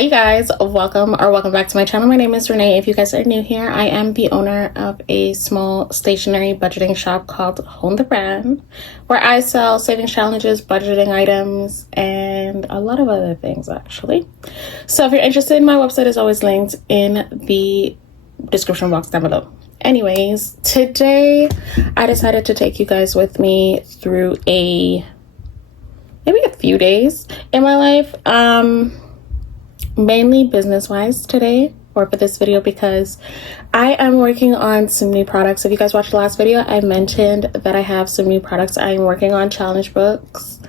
Hi you guys, welcome back to my channel. My name is Renee. If you guys are new here, I am the owner of a small stationery budgeting shop called Hone the Brand, where I sell savings challenges, budgeting items, and a lot of other things actually. So if you're interested, my website is always linked in the description box down below. Anyways, today I decided to take you guys with me through maybe a few days in my life, mainly business-wise today, or for this video, because I am working on some new products. If you guys watched the last video, I mentioned that I have some new products I am working on, challenge books,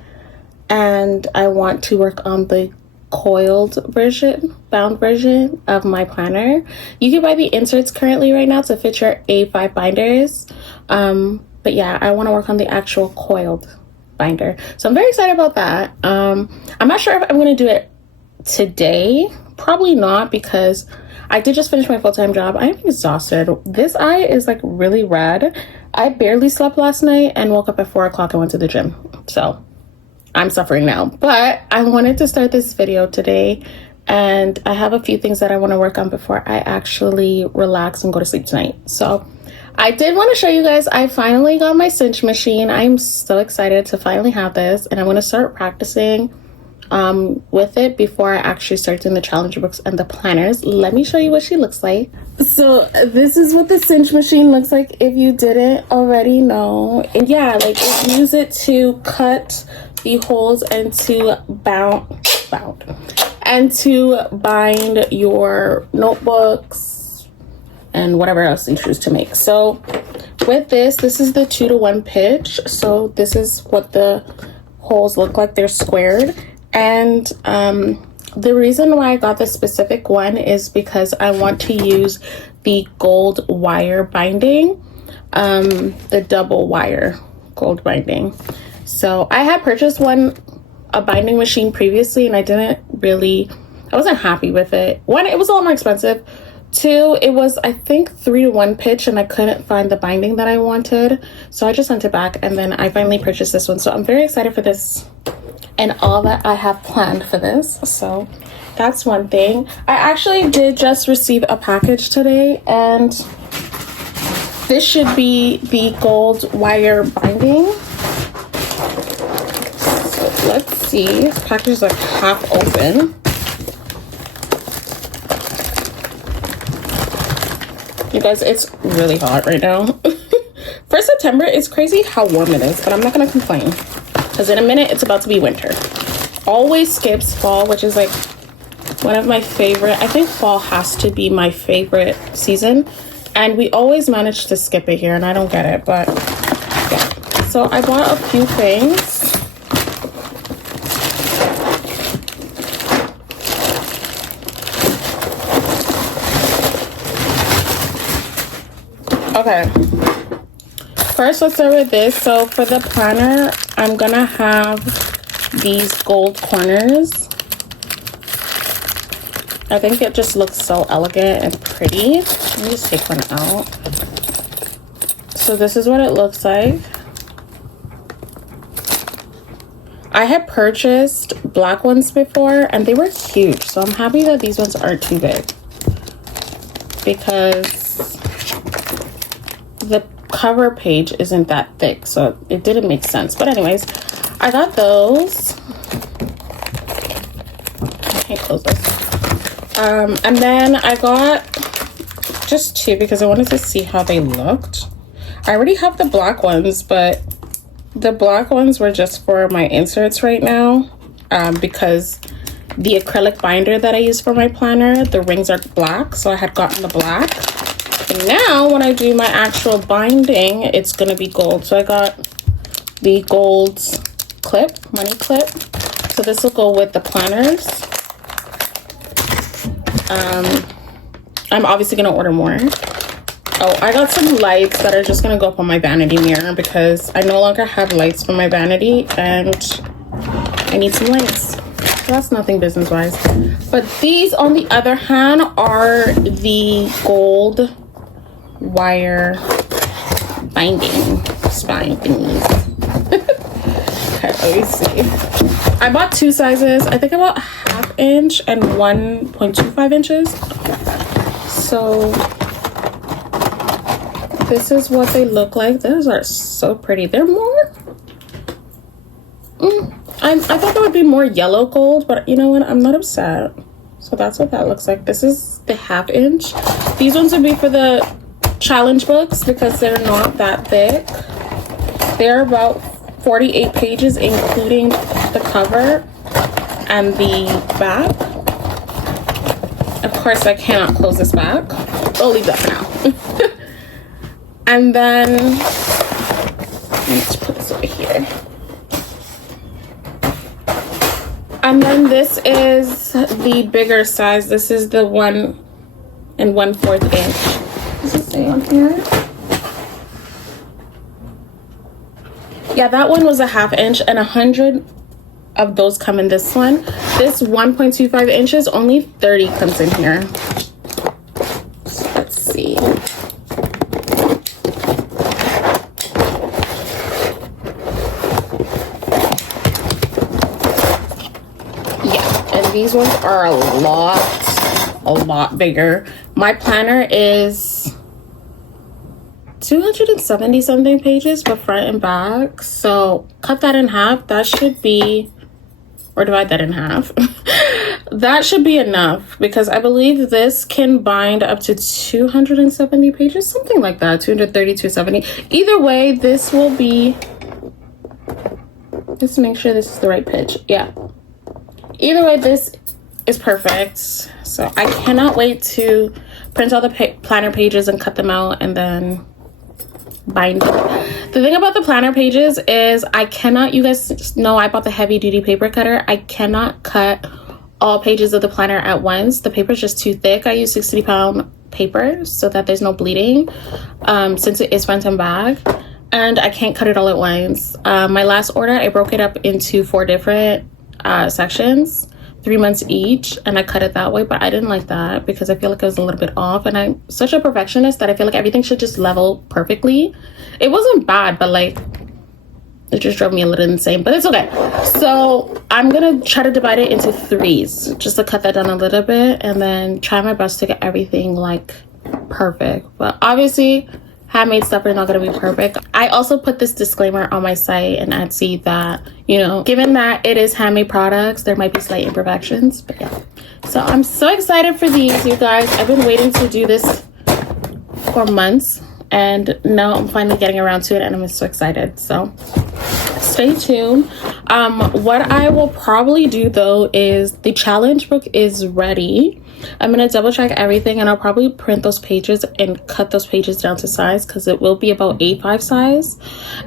and I want to work on the coiled version, bound version of my planner. You can buy the inserts currently right now to fit your A5 binders, but yeah, I want to work on the actual coiled binder, so I'm very excited about that. I'm not sure if I'm going to do it today. Probably not, because I did just finish my full-time job. I'm exhausted. This eye is like really red. I barely slept last night and woke up at 4 o'clock and went to the gym, so I'm suffering now. But I wanted to start this video today, and I have a few things that I want to work on before I actually relax and go to sleep tonight. So I did want to show you guys, I finally got my cinch machine. I'm so excited to finally have this, and I'm going to start practicing with it before I actually start doing the challenge books and the planners. Let me show you what she looks like. So this is what the cinch machine looks like, if you didn't already know. And yeah, like, use it to cut the holes and to bound and to bind your notebooks and whatever else you choose to make. So with this is the 2-to-1 pitch. So this is what the holes look like. They're squared. And the reason why I got this specific one is because I want to use the gold wire binding, the double wire gold binding. So I had purchased a binding machine previously, and I wasn't happy with it. One, it was a lot more expensive. Two, it was, I think, 3-to-1 pitch, and I couldn't find the binding that I wanted. So I just sent it back, and then I finally purchased this one. So I'm very excited for this and all that I have planned for this. So that's one thing. I actually did just receive a package today, and this should be the gold wire binding. So let's see. This package is like half open. You guys, it's really hot right now. For September, it's crazy how warm it is, but I'm not gonna complain, because in a minute it's about to be winter. Always skips fall, which is like one of my favorite. I think fall has to be my favorite season, and we always manage to skip it here, and I don't get it, but yeah. So I bought a few things. Okay, first let's start with this. So for the planner, I'm gonna have these gold corners. I think it just looks so elegant and pretty. Let me just take one out. So this is what it looks like. I had purchased black ones before, and they were huge, so I'm happy that these ones aren't too big, because the cover page isn't that thick, so it didn't make sense. But anyways, I got those. I can't close this. And then I got just two because I wanted to see how they looked. I already have the black ones, but the black ones were just for my inserts right now, because the acrylic binder that I use for my planner, the rings are black, so I had gotten the black. And now when I do my actual binding, it's gonna be gold. So I got the gold clip, money clip. So this will go with the planners. I'm obviously gonna order more. Oh, I got some lights that are just gonna go up on my vanity mirror, because I no longer have lights for my vanity, and I need some lights. So that's nothing business-wise. But these, on the other hand, are the gold wire binding spine thingies. Okay. let me see. I bought two sizes. I think I bought 1/2 inch and 1.25 inches. So this is what they look like. Those are so pretty. They're more I thought there would be more yellow gold, but you know what, I'm not upset. So that's what that looks like. This is the 1/2 inch. These ones would be for the challenge books because they're not that thick. They're about 48 pages, including the cover and the back. Of course, I cannot close this back. I'll leave that for now. And then, let's put this over here. And then this is the bigger size. This is the 1 1/4 inch. Does it say on here? Yeah, that one was a 1/2 inch, and 100 of those come in this one. This 1.25 inches, only 30 comes in here. So let's see. Yeah, and these ones are a lot bigger. My planner is 270 something pages, but front and back. So cut that in half. That should be, or divide that in half. That should be enough because I believe this can bind up to 270 pages, something like that, 230, 270. Either way, this will be, just to make sure this is the right pitch. Yeah. Either way, this is perfect. So I cannot wait to print all the planner pages and cut them out and then bind it. The thing about the planner pages is I cannot, you guys know I bought the heavy duty paper cutter. I cannot cut all pages of the planner at once. The paper is just too thick. I use 60-pound paper so that there's no bleeding, since it is front and back, and I can't cut it all at once. My last order, I broke it up into 4 different sections, 3 months each, and I cut it that way, but I didn't like that because I feel like it was a little bit off, and I'm such a perfectionist that I feel like everything should just level perfectly. It wasn't bad, but like it just drove me a little insane, but it's okay. So I'm gonna try to divide it into 3s just to cut that down a little bit, and then try my best to get everything like perfect. But obviously handmade stuff are not going to be perfect. I also put this disclaimer on my site and Etsy that, you know, given that it is handmade products, there might be slight imperfections, but yeah. So I'm so excited for these, you guys. I've been waiting to do this for months, and now I'm finally getting around to it, and I'm so excited. So stay tuned. What I will probably do though is the challenge book is ready. I'm gonna double check everything, and I'll probably print those pages and cut those pages down to size because it will be about A5 size.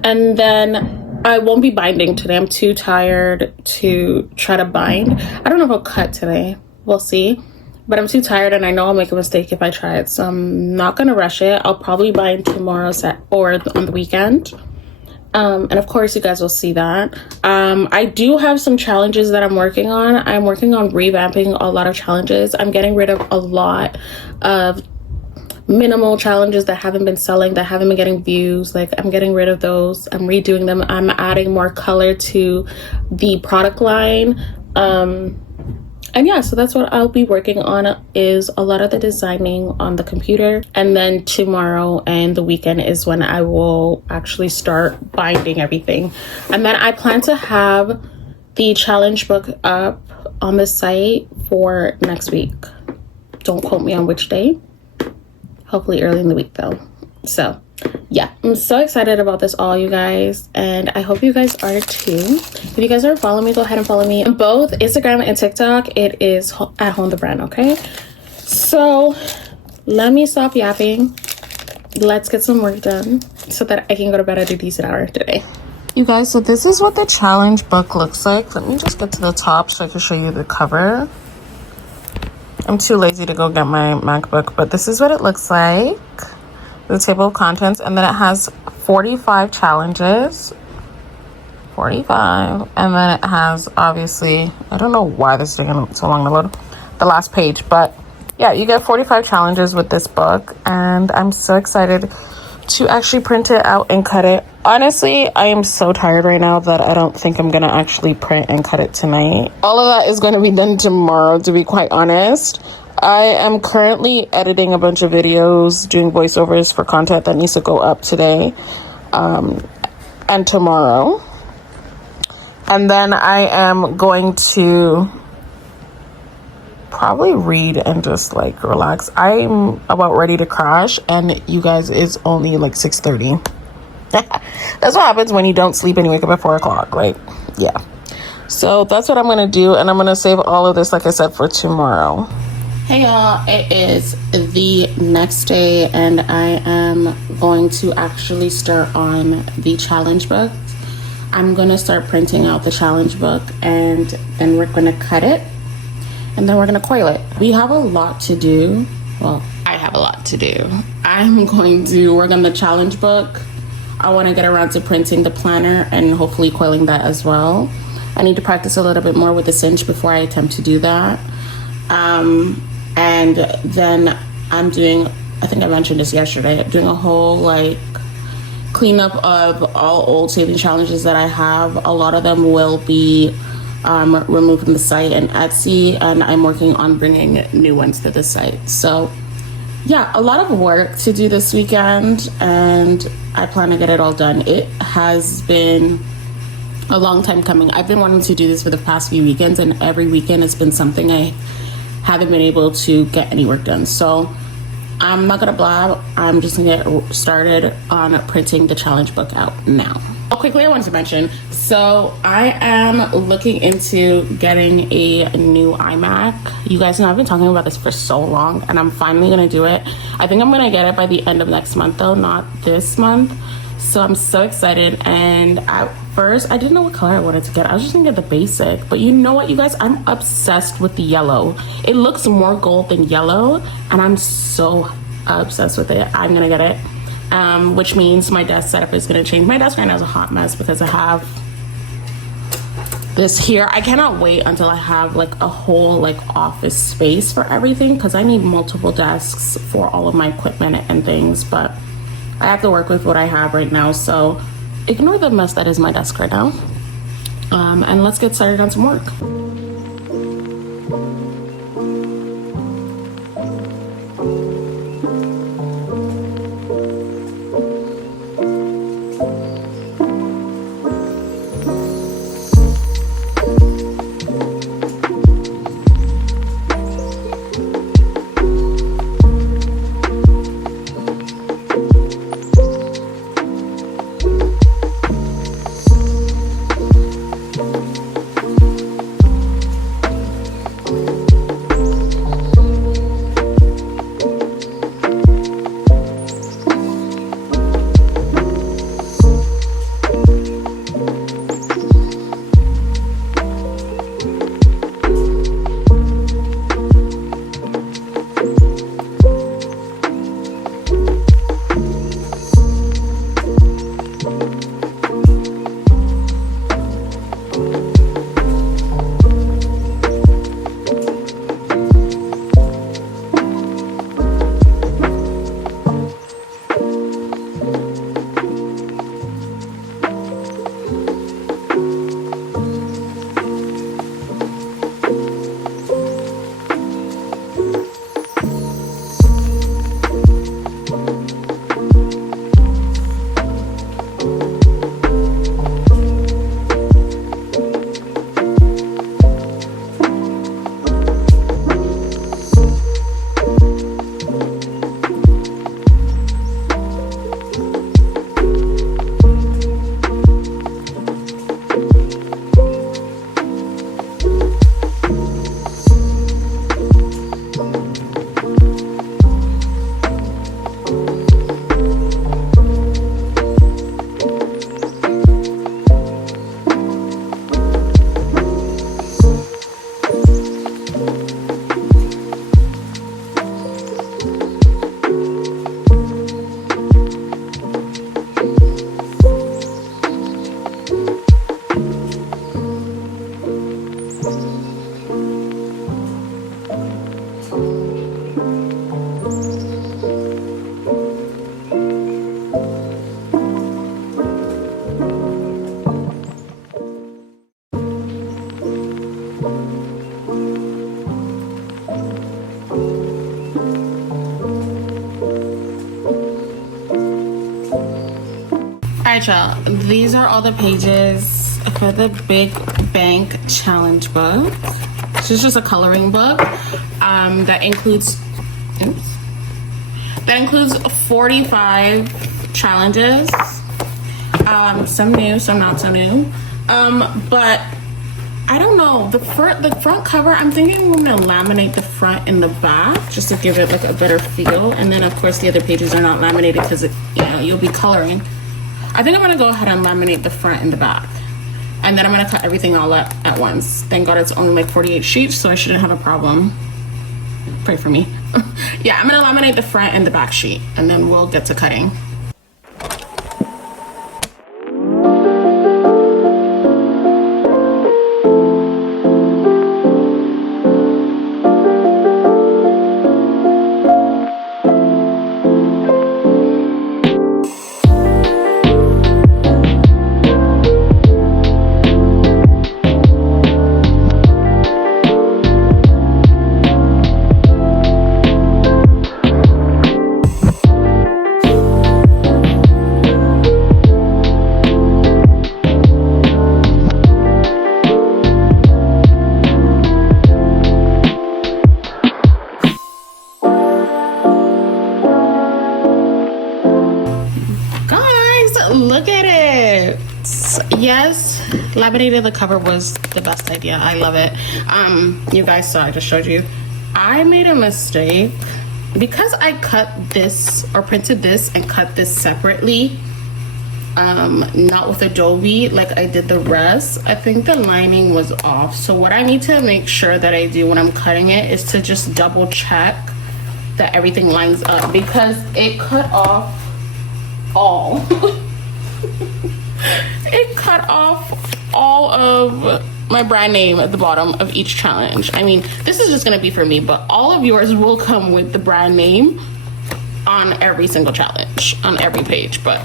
And then I won't be binding today. I'm too tired to try to bind. I don't know if I'll cut today. We'll see. But I'm too tired, and I know I'll make a mistake if I try it. So I'm not gonna rush it. I'll probably bind tomorrow or on the weekend. And of course you guys will see that. I do have some challenges that I'm working on. I'm working on revamping a lot of challenges. I'm getting rid of a lot of minimal challenges that haven't been selling, that haven't been getting views. Like, I'm getting rid of those. I'm redoing them. I'm adding more color to the product line. And yeah, so that's what I'll be working on, is a lot of the designing on the computer. And then tomorrow and the weekend is when I will actually start binding everything. And then I plan to have the challenge book up on the site for next week. Don't quote me on which day. Hopefully early in the week though. So yeah, I'm so excited about this all, you guys, and I hope you guys are too. If you guys aren't following me, go ahead and follow me on both Instagram and TikTok. It is at Home the Brand, okay? So let me stop yapping. Let's get some work done so that I can go to bed at a decent hour today. You guys, so this is what the challenge book looks like. Let me just get to the top so I can show you the cover. I'm too lazy to go get my MacBook, but this is what it looks like. The table of contents, and then it has 45 challenges. 45. And then it has, obviously, I don't know why this is taking so long to load the last page, but yeah, you get 45 challenges with this book, and I'm so excited to actually print it out and cut it Honestly, I am so tired right now that I don't think I'm gonna actually print and cut it tonight. All of that is going to be done tomorrow, to be quite honest. I am currently editing a bunch of videos, doing voiceovers for content that needs to go up today and tomorrow. And then I am going to probably read and just like relax. I'm about ready to crash, and you guys, it's only like 6:30. That's what happens when you don't sleep and you wake up at 4 o'clock. Like, yeah. So that's what I'm gonna do, and I'm gonna save all of this, like I said, for tomorrow. Hey y'all, it is the next day, and I am going to actually start on the challenge book. I'm gonna start printing out the challenge book, and then we're gonna cut it, and then we're gonna coil it. We have a lot to do. Well, I have a lot to do. I'm going to work on the challenge book. I want to get around to printing the planner and hopefully coiling that as well. I need to practice a little bit more with the cinch before I attempt to do that. And then I'm doing, I think I mentioned this yesterday, doing a whole like cleanup of all old saving challenges that I have. A lot of them will be removed from the site and Etsy, and I'm working on bringing new ones to the site. So yeah, a lot of work to do this weekend, and I plan to get it all done. It has been a long time coming. I've been wanting to do this for the past few weekends, and every weekend it's been something I haven't been able to get any work done. So I'm not gonna blab. I'm just gonna get started on printing the challenge book out now. Oh, quickly, I wanted to mention, so I am looking into getting a new iMac. You guys know I've been talking about this for so long, and I'm finally gonna do it. I think I'm gonna get it by the end of next month though, not this month. So I'm so excited, and at first I didn't know what color I wanted to get. I was just gonna get the basic, but you know what, you guys, I'm obsessed with the yellow. It looks more gold than yellow, and I'm so obsessed with it. I'm gonna get it. Which means my desk setup is going to change. My desk right now is a hot mess because I have this here. I cannot wait until I have like a whole like office space for everything, because I need multiple desks for all of my equipment and things, but I have to work with what I have right now. So ignore the mess that is my desk right now. And let's get started on some work. right, y'all. These are all the pages for the Big Bank Challenge book. This is just a coloring book that includes 45 challenges. Some new, some not so new. But I don't know, the front cover, I'm thinking I'm gonna laminate the front and the back just to give it like a better feel. And then of course the other pages are not laminated because you'll be coloring. I think I'm gonna go ahead and laminate the front and the back. And then I'm gonna cut everything all up at once. Thank God it's only like 48 sheets, so I shouldn't have a problem. Pray for me. Yeah, I'm gonna laminate the front and the back sheet and then we'll get to cutting. Look at it. Yes, laminating the cover was the best idea. I love it. You guys saw, I just showed you. I made a mistake because I cut this or printed this and cut this separately, not with Adobe like I did the rest. I think the lining was off. So what I need to make sure that I do when I'm cutting it is to just double check that everything lines up, because it cut off all it cut off all of my brand name at the bottom of each challenge. I mean, this is just gonna be for me, but all of yours will come with the brand name on every single challenge, on every page. But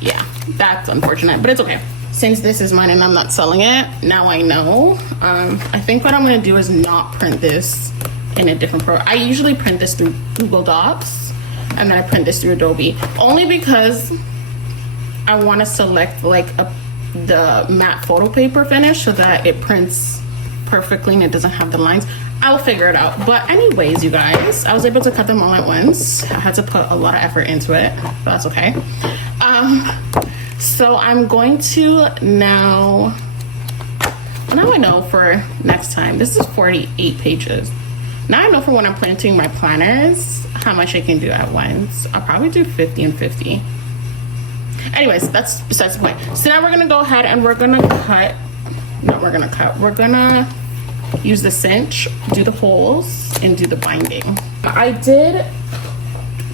yeah, that's unfortunate, but it's okay. Since this is mine and I'm not selling it, now I know. I think what I'm gonna do is not print this in a different program. I usually print this through Google Docs and then I print this through Adobe, only because I want to select like the matte photo paper finish so that it prints perfectly and it doesn't have the lines. I'll figure it out. But anyways, you guys, I was able to cut them all at once. I had to put a lot of effort into it, but that's okay. So I'm going to now I know for next time. This is 48 pages. Now I know for when I'm printing my planners how much I can do at once. I'll probably do 50 and 50. Anyways, that's besides the point. So now we're gonna go ahead and we're gonna use the cinch, do the holes, and do the binding. I did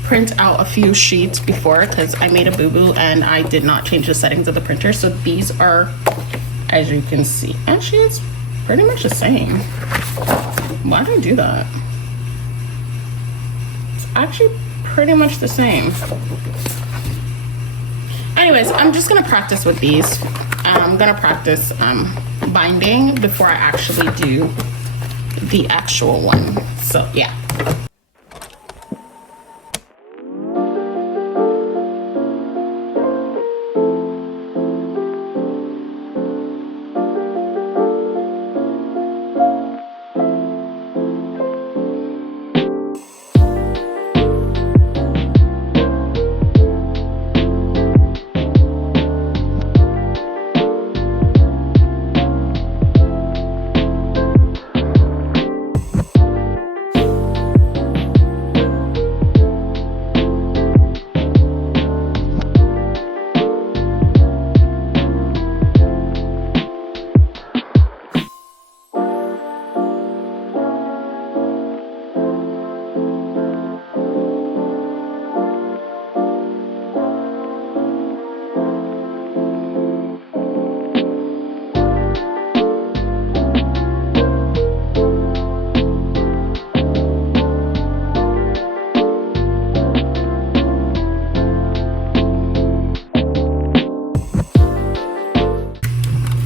print out a few sheets before because I made a boo-boo and I did not change the settings of the printer. So these are, as you can see, actually it's pretty much the same. Why did I do that? It's actually pretty much the same. Anyways, I'm just gonna practice with these. I'm gonna practice binding before I actually do the actual one. So yeah.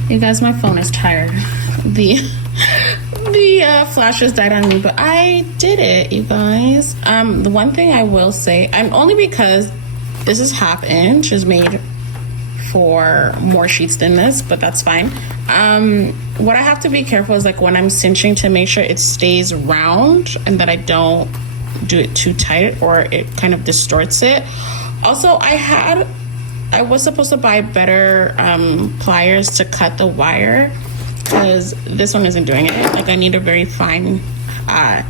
You guys, my phone is tired. The flash just died on me, but I did it, you guys. The one thing I will say, I'm only because this is 1/2 inch, is made for more sheets than this, but that's fine. What I have to be careful is like when I'm cinching to make sure it stays round and that I don't do it too tight or it kind of distorts it. Also, I was supposed to buy better pliers to cut the wire because this one isn't doing it. Like I need a very fine, I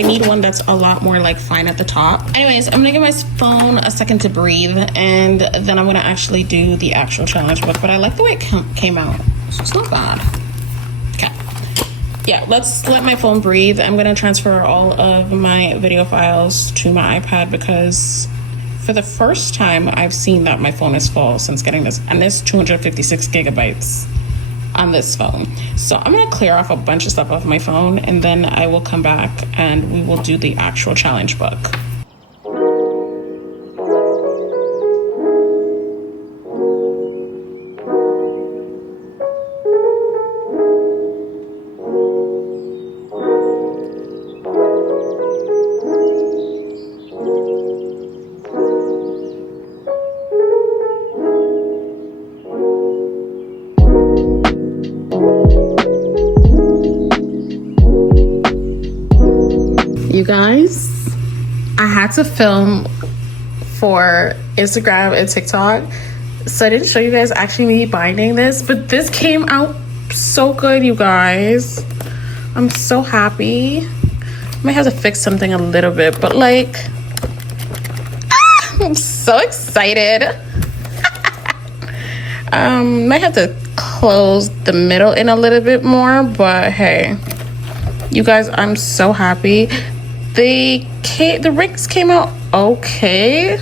need one that's a lot more like fine at the top. Anyways, I'm gonna give my phone a second to breathe and then I'm gonna actually do the actual challenge book. But I like the way it came out, so it's not bad. Okay, yeah, let's let my phone breathe. I'm gonna transfer all of my video files to my iPad because for the first time I've seen that my phone is full since getting this, and it's 256 gigabytes on this phone. So I'm gonna clear off a bunch of stuff off my phone and then I will come back and we will do the actual challenge book. You guys, I had to film for Instagram and TikTok, so I didn't show you guys actually me binding this, but this came out so good, you guys. I'm so happy. I might have to fix something a little bit, but like, I'm so excited. Might have to close the middle in a little bit more, but hey, you guys, I'm so happy. The rings came out okay.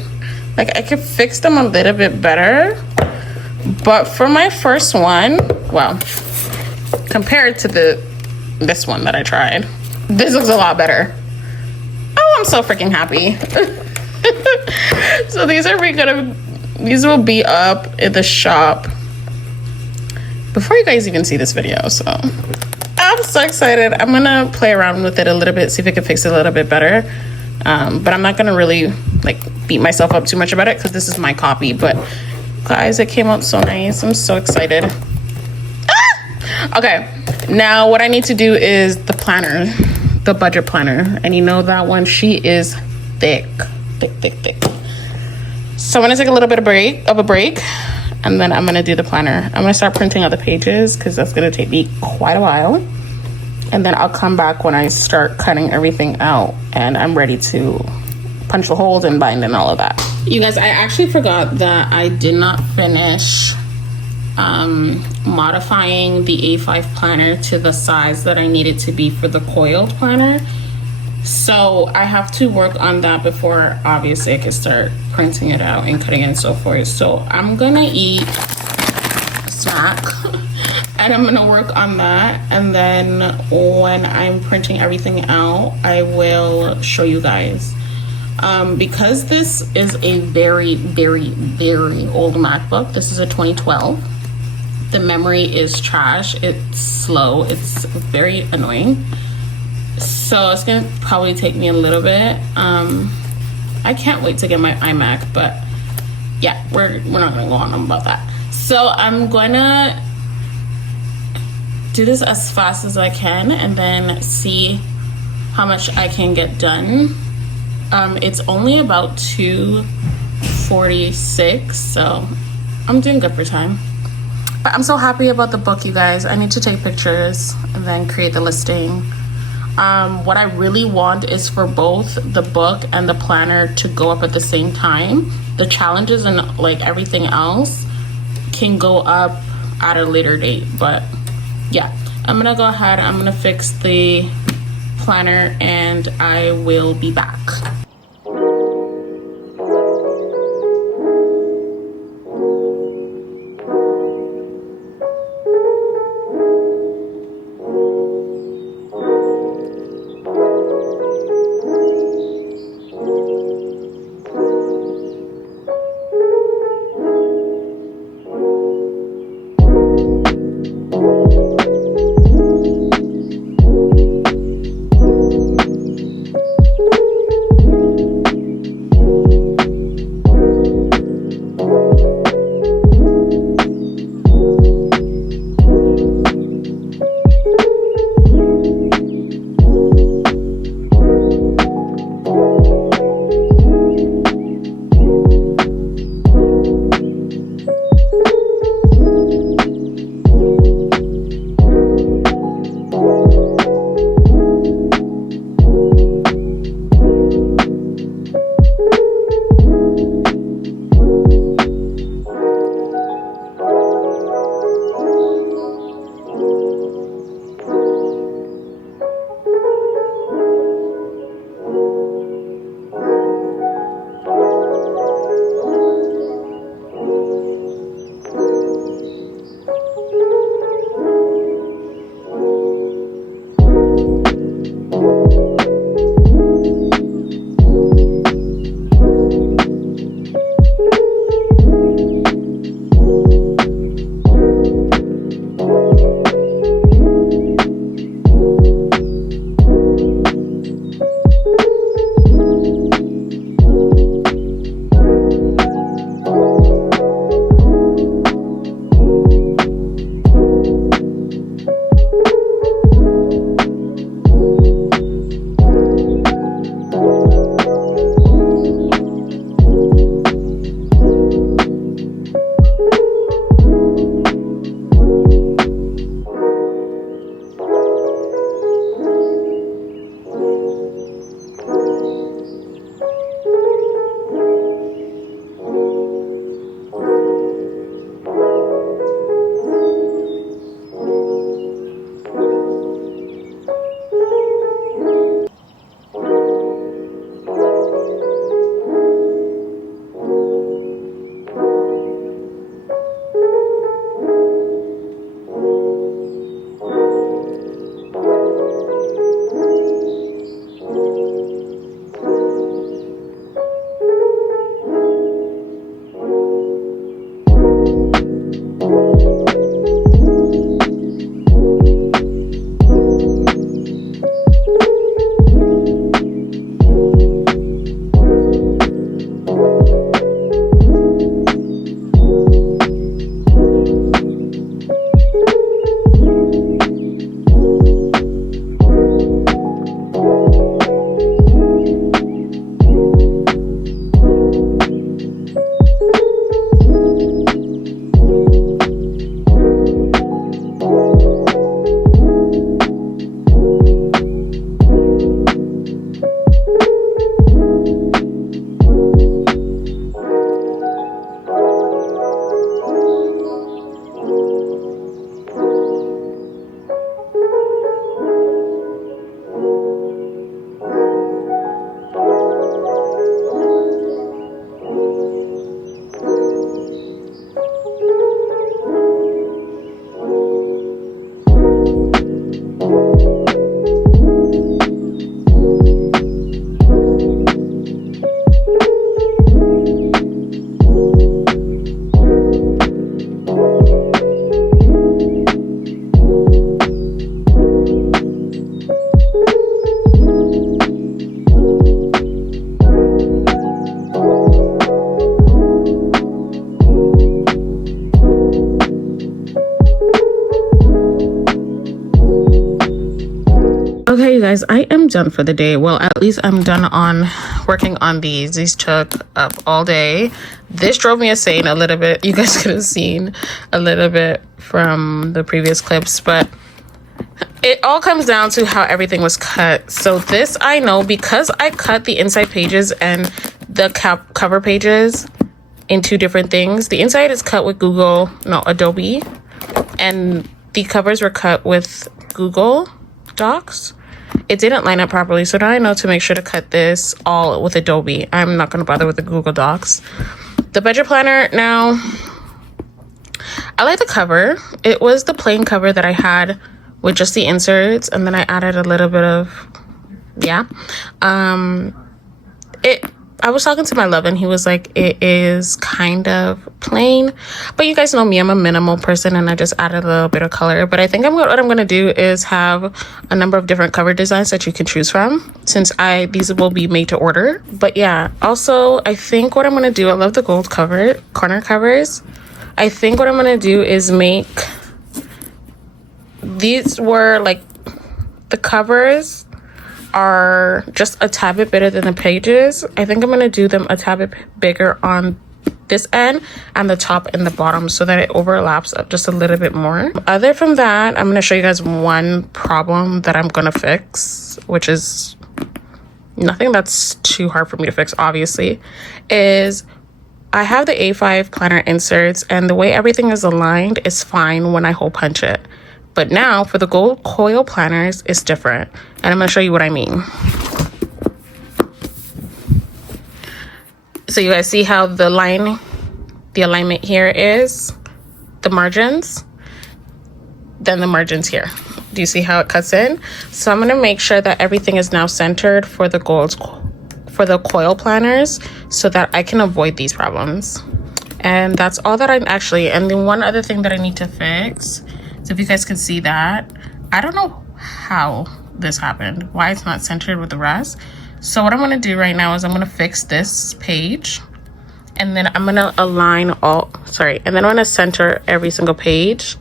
Like I could fix them a little bit better, but for my first one, well, compared to this one that I tried, this looks a lot better. Oh, I'm so freaking happy. So these will be up in the shop before you guys even see this video. So I'm so excited. I'm gonna play around with it a little bit, see if I can fix it a little bit better. But I'm not gonna really like beat myself up too much about it because this is my copy. But guys, it came out so nice. I'm so excited. Okay, now what I need to do is the planner, the budget planner. And you know that one, she is thick. So I'm gonna take a little bit of a break and then I'm gonna do the planner. I'm gonna start printing out the pages because that's gonna take me quite a while. And then I'll come back when I start cutting everything out and I'm ready to punch the holes and bind and all of that. You guys, I actually forgot that I did not finish modifying the A5 planner to the size that I needed to be for the coiled planner. So I have to work on that before obviously I can start printing it out and cutting it and so forth. So I'm gonna eat a snack and I'm gonna work on that, and then when I'm printing everything out I will show you guys. Because this is a very old MacBook, this is a 2012, the memory is trash, it's slow, it's very annoying. So it's gonna probably take me a little bit. I can't wait to get my iMac, but yeah, we're not gonna go on about that. So I'm gonna do this as fast as I can and then see how much I can get done. It's only about 2:46, so I'm doing good for time. But I'm so happy about the book, you guys. I need to take pictures and then create the listing. What I really want is for both the book and the planner to go up at the same time. The challenges and like everything else can go up at a later date, but yeah, I'm gonna go ahead, I'm gonna fix the planner and I will be back. Okay guys, I am done for the day. Well, at least I'm done on working on these took up all day. This drove me insane a little bit. You guys could have seen a little bit from the previous clips, but it all comes down to how everything was cut. So this, I know, because I cut the inside pages and the cover pages in two different things. The inside is cut with Adobe, and the covers were cut with Google Docs. It didn't line up properly, so now I know to make sure to cut this all with Adobe. I'm not going to bother with the Google Docs. The budget planner, now, I like the cover. It was the plain cover that I had with just the inserts, and then I added a little bit of, I was talking to my love, and he was like, it is kind of plain, but you guys know me, I'm a minimal person, and I just added a little bit of color. But I think what I'm going to do is have a number of different cover designs that you can choose from, since these will be made to order. But yeah, also, I think what I'm going to do, I love the gold corner covers. I think what I'm going to do is make, these were like, the covers are just a tad bit bigger than the pages. I think I'm going to do them a tad bit bigger on this end and the top and the bottom so that it overlaps up just a little bit more. Other from that, I'm going to show you guys one problem that I'm going to fix, which is nothing that's too hard for me to fix, obviously, is I have the A5 planner inserts, and the way everything is aligned is fine when I hole punch it. But now for the gold coil planners, it's different. And I'm going to show you what I mean. So you guys see how the alignment here is the margins, then the margins here. Do you see how it cuts in? So I'm going to make sure that everything is now centered for the coil planners so that I can avoid these problems. And that's all that I'm actually, and then one other thing that I need to fix. So if you guys can see that, I don't know how this happened, why it's not centered with the rest. So what I'm going to do right now is I'm going to fix this page, and then I'm going to align and then I'm going to center every single page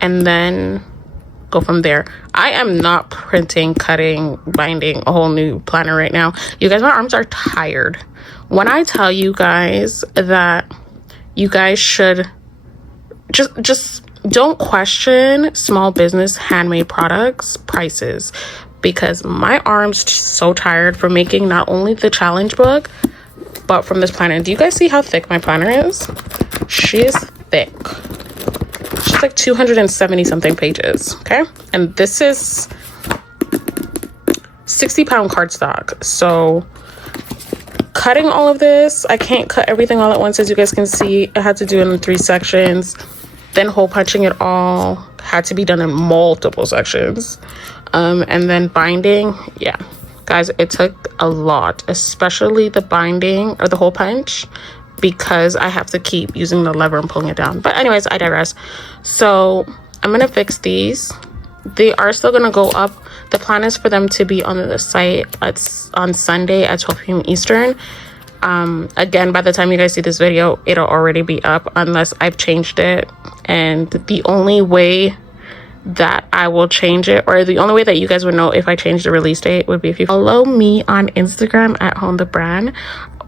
and then go from there. I am not printing, cutting, binding a whole new planner right now. You guys, my arms are tired. When I tell you guys that you guys should just don't question small business handmade products prices, because my arms so tired from making not only the challenge book but from this planner. Do you guys see how thick my planner is? She is thick. She's like 270 something pages. Okay, and this is 60-pound cardstock. So cutting all of this, I can't cut everything all at once. As you guys can see, I had to do it in 3 sections. Then hole punching it all had to be done in multiple sections. And then binding, yeah. Guys, it took a lot, especially the binding or the hole punch, because I have to keep using the lever and pulling it down. But anyways, I digress. So I'm going to fix these. They are still going to go up. The plan is for them to be on the site on Sunday at 12 p.m. Eastern. Again, by the time you guys see this video, it'll already be up unless I've changed it. And the only way that I will change it, or the only way that you guys would know if I change the release date, would be if you follow me on Instagram at Hone the Brand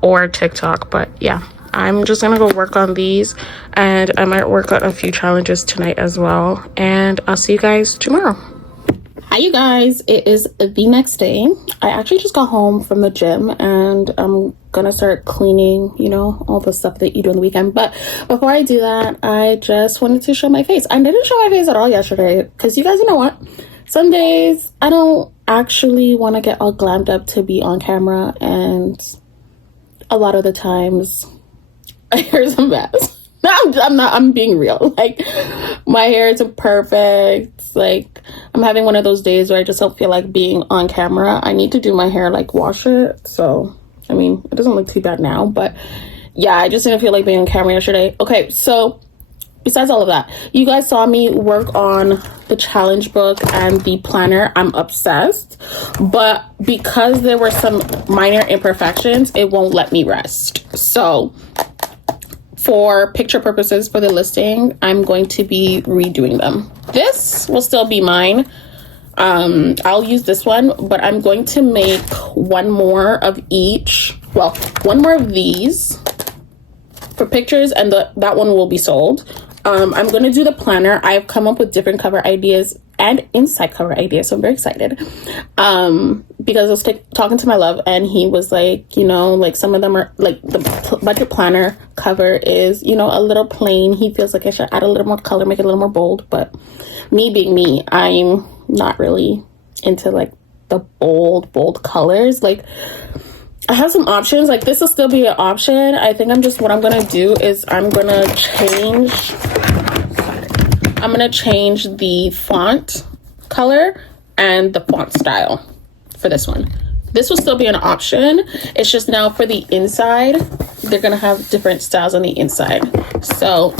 or TikTok. But yeah, I'm just gonna go work on these, and I might work on a few challenges tonight as well. And I'll see you guys tomorrow. Hi you guys, it is the next day. I actually just got home from the gym, and I'm gonna start cleaning, you know, all the stuff that you do on the weekend. But before I do that, I just wanted to show my face. I didn't show my face at all yesterday because you guys, you know what, some days I don't actually want to get all glammed up to be on camera, and a lot of the times my hair is a mess. I'm being real. Like, my hair isn't perfect. Like, I'm having one of those days where I just don't feel like being on camera. I need to do my hair, like wash it. So, I mean, it doesn't look too bad now, but yeah, I just didn't feel like being on camera yesterday. Okay, so besides all of that, you guys saw me work on the challenge book and the planner. I'm obsessed, but because there were some minor imperfections, it won't let me rest. So for picture purposes for the listing, I'm going to be redoing them. This will still be mine. I'll use this one, but I'm going to make one more of each. Well, one more of these for pictures, and that one will be sold. I'm going to do the planner. I've come up with different cover ideas and inside cover ideas, so I'm very excited. Because I was talking to my love, and he was like, you know, like some of them are like the budget planner cover is, you know, a little plain. He feels like I should add a little more color, make it a little more bold. But me being me, I'm not really into like the bold colors. Like, I have some options. Like, this will still be an option. I think what I'm gonna do is I'm gonna change the font color and the font style for this one. This will still be an option. It's just now for the inside, they're gonna have different styles on the inside. So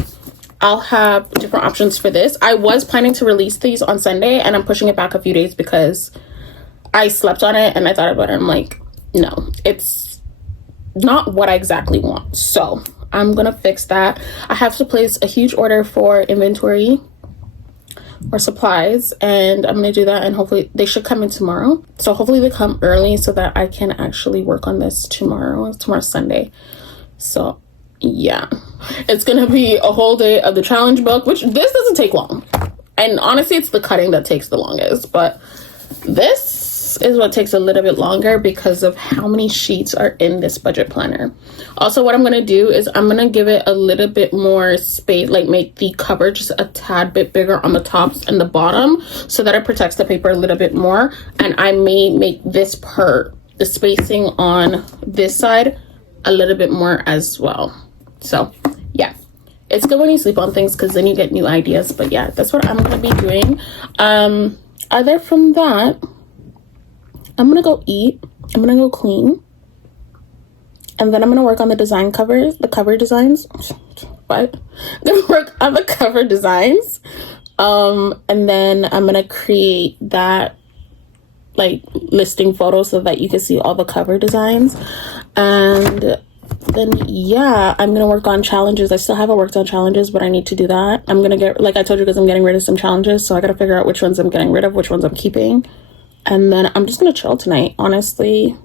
I'll have different options for this. I was planning to release these on Sunday, and I'm pushing it back a few days because I slept on it and I thought about it. I'm like, no, it's not what I exactly want. So I'm gonna fix that. I have to place a huge order for inventory or supplies, and I'm gonna do that, and hopefully they should come in tomorrow. So hopefully they come early so that I can actually work on this tomorrow. Tomorrow's Sunday. So yeah, it's gonna be a whole day of the challenge book, which this doesn't take long. And honestly, it's the cutting that takes the longest, but this is what takes a little bit longer because of how many sheets are in this budget planner. Also, what I'm going to do is I'm going to give it a little bit more space, like make the cover just a tad bit bigger on the tops and the bottom so that it protects the paper a little bit more. And I may make this part, the spacing on this side, a little bit more as well. So yeah, it's good when you sleep on things because then you get new ideas. But yeah, that's what I'm going to be doing. Other from that, I'm gonna go eat, I'm gonna go clean, and then I'm gonna work on the design covers, the cover designs. What? I'm gonna work on the cover designs. And then I'm gonna create that like listing photo so that you can see all the cover designs. And then yeah, I'm gonna work on challenges. I still haven't worked on challenges, but I need to do that. I'm gonna get, like I told you guys, I'm getting rid of some challenges, so I gotta figure out which ones I'm getting rid of, which ones I'm keeping. And then I'm just gonna chill tonight, honestly.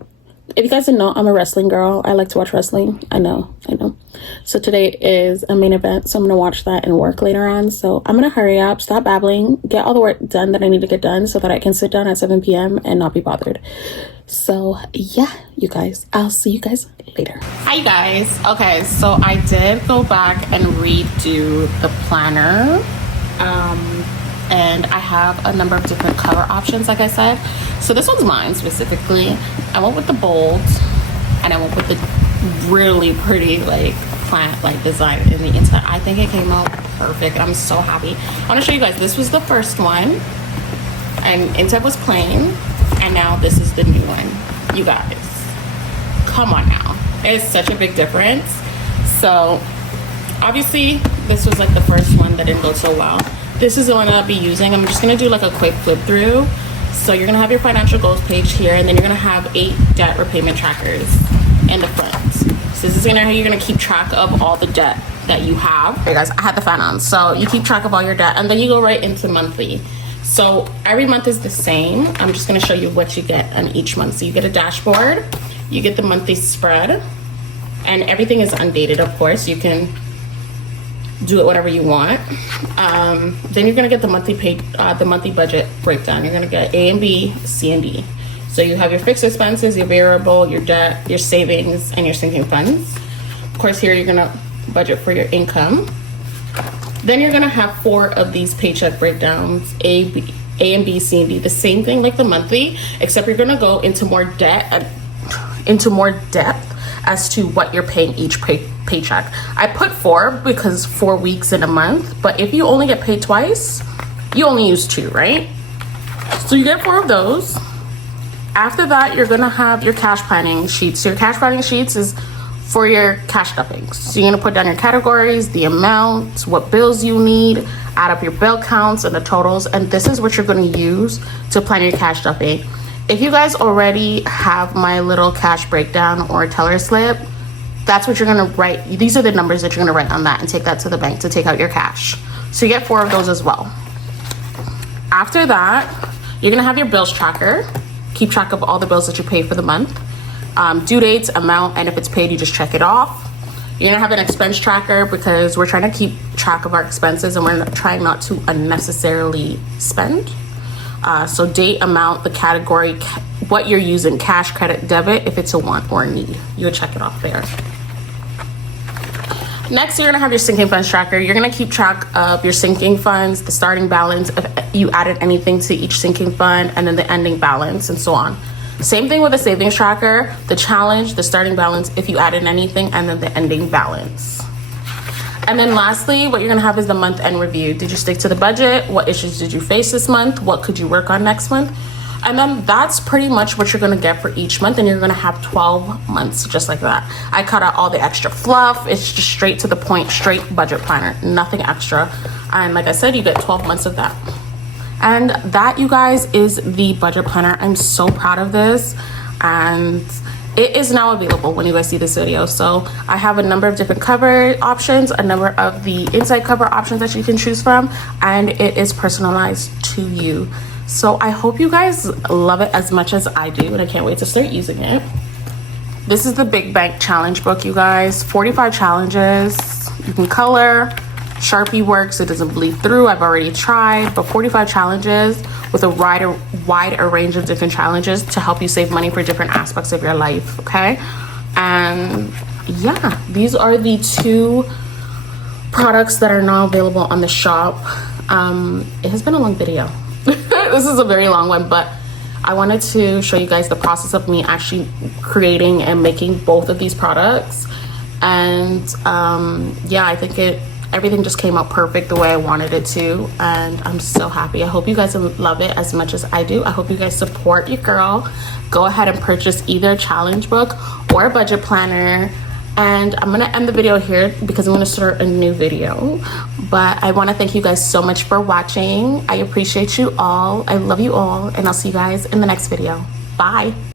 If you guys didn't know, I'm a wrestling girl. I like to watch wrestling. I know. So today is a main event, so I'm gonna watch that and work later on. So I'm gonna hurry up, stop babbling, get all the work done that I need to get done so that I can sit down at 7 p.m. and not be bothered. So yeah, you guys, I'll see you guys later. Hi, you guys. Okay, so I did go back and redo the planner. And I have a number of different cover options, like I said. So this one's mine specifically. I went with the bold, and I went with the really pretty like plant like design in the inside. I think it came out perfect. I'm so happy. I want to show you guys. This was the first one, and inside was plain, and now this is the new one. You guys, come on now. It's such a big difference. So obviously this was like the first one that didn't go so well. This is the one I'll be using. I'm just gonna do like a quick flip through. So you're gonna have your financial goals page here, and then you're gonna have 8 debt repayment trackers in the front. So this is how you're gonna keep track of all the debt that you have. Hey guys, I had the fan on. So you keep track of all your debt, and then you go right into monthly. So every month is the same. I'm just gonna show you what you get on each month. So you get a dashboard, you get the monthly spread, and everything is undated, of course. You can do it whatever you want. Then you're gonna get the monthly budget breakdown. You're gonna get A and B, C and D. So you have your fixed expenses, your variable, your debt, your savings, and your sinking funds. Of course, here you're gonna budget for your income. Then you're gonna have 4 of these paycheck breakdowns, A and B, C and D. The same thing like the monthly, except you're gonna go into more depth as to what you're paying each paycheck. I put 4 because 4 weeks in a month, but if you only get paid twice, you only use 2, right? So you get 4 of those. After that, you're gonna have your cash planning sheets. So your cash planning sheets is for your cash stuffings. So you're gonna put down your categories, the amount, what bills you need, add up your bill counts and the totals, and this is what you're gonna use to plan your cash stuffing. If you guys already have my little cash breakdown or teller slip, that's what you're gonna write. These are the numbers that you're gonna write on that and take that to the bank to take out your cash. So you get 4 of those as well. After that, You're gonna have your bills tracker. Keep track of all the bills that you pay for the month. Due dates, amount, and if it's paid, you just check it off. You're gonna have an expense tracker because we're trying to keep track of our expenses and we're trying not to unnecessarily spend. So date, amount, the category, what you're using, cash, credit, debit, if it's a want or a need. You'll check it off there. Next, you're gonna have your sinking funds tracker. You're gonna keep track of your sinking funds, the starting balance, if you added anything to each sinking fund, and then the ending balance, and so on. Same thing with the savings tracker, the challenge, the starting balance, if you added anything, and then the ending balance. And then lastly, what you're gonna have is the month end review. Did you stick to the budget? What issues did you face this month? What could you work on next month? And then that's pretty much what you're gonna get for each month, and you're gonna have 12 months just like that. I cut out all the extra fluff. It's just straight to the point, straight budget planner, nothing extra. And like I said, you get 12 months of that. And that, you guys, is the budget planner. I'm so proud of this, and it is now available when you guys see this video. So I have a number of different cover options, a number of the inside cover options that you can choose from, and it is personalized to you. So I hope you guys love it as much as I do, and I can't wait to start using it. This is the Big Bank Challenge book, you guys. 45 challenges. You can color. Sharpie works, it doesn't bleed through. I've already tried, but 45 challenges with a wide range of different challenges to help you save money for different aspects of your life, okay? And yeah, these are the 2 products that are now available on the shop. It has been a long video. This is a very long one, but I wanted to show you guys the process of me actually creating and making both of these products. And yeah, I think everything just came out perfect the way I wanted it to, and I'm so happy. I hope you guys love it as much as I do. I hope you guys support your girl. Go ahead and purchase either a challenge book or a budget planner. And I'm gonna end the video here because I'm gonna start a new video. But I wanna thank you guys so much for watching. I appreciate you all. I love you all, and I'll see you guys in the next video. Bye.